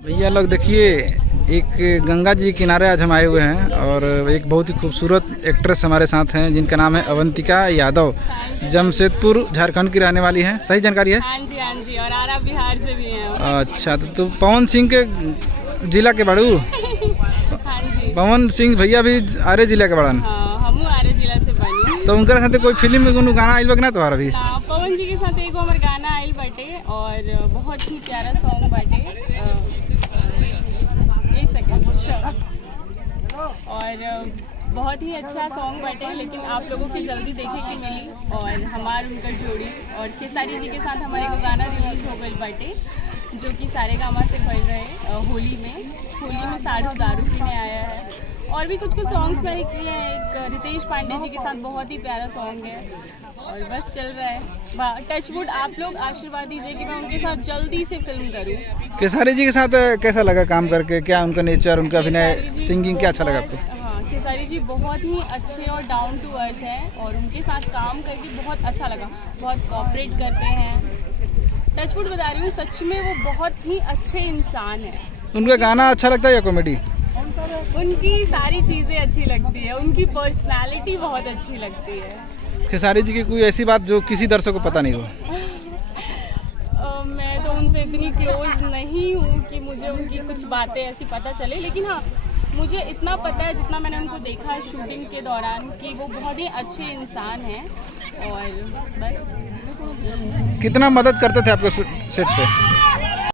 भैया लोग देखिए, एक गंगा जी किनारे आज हम आए हुए हैं और एक बहुत ही खूबसूरत एक्ट्रेस हमारे साथ हैं जिनका नाम है अवंतिका यादव। जमशेदपुर झारखंड की रहने वाली हैं, सही जानकारी है? हाँ जी, और आरा बिहार से भी हैं। अच्छा, तो पवन सिंह के जिला के बड़ू? हाँ जी, पवन सिंह भैया भी आरे जिला के बड़न? हाँ, हम आरे जिला से बनी। तो उनके साथ कोई फिल्म में कोनो गाना आइल बा कि ना तुम्हारा भी? हाँ, पवन जी के साथ एगो हमार गाना आइल बाटे और बहुत ही प्यारा सॉन्ग बाटे। एक सेकेंड और बहुत ही अच्छा सॉन्ग बाटे, लेकिन आप लोगों की जल्दी देखे के मिली और हमार उनकर जोड़ी और खेसारी जी के साथ हमारे एगो गाना रिलीज हो गई बाटे जो कि सारेगामा से भर रहे होली में साढ़ू दारू पीने आया है और भी कुछ सॉन्ग्स मैंने किए हैं। एक रितेश पांडे जी के साथ बहुत ही प्यारा सॉन्ग है और बस चल रहा है। टचवुड आप लोग आशीर्वाद दीजिए कि मैं उनके साथ जल्दी से फिल्म करूं। खेसारी जी के साथ कैसा लगा काम करके? क्या उनका नेचर, उनका अभिनय, सिंगिंग क्या अच्छा लगा आपको? हाँ, खेसारी जी बहुत ही अच्छे और डाउन टू अर्थ है और उनके साथ काम करके बहुत अच्छा लगा। बहुत कोऑपरेट करते हैं। टचवुड बता रही हूँ, सच में वो बहुत ही अच्छे इंसान है। उनका गाना अच्छा लगता है या कॉमेडी? उनकी सारी चीज़ें अच्छी लगती है, उनकी पर्सनालिटी बहुत अच्छी लगती है। खेसारी जी की कोई ऐसी बात जो किसी दर्शक को पता नहीं हो? मैं तो उनसे इतनी क्लोज नहीं हूँ कि मुझे उनकी कुछ बातें ऐसी पता चले, लेकिन हाँ, मुझे इतना पता है जितना मैंने उनको देखा है शूटिंग के दौरान कि वो बहुत ही अच्छे इंसान हैं और बस। कितना मदद करते थे आपके सेट पे?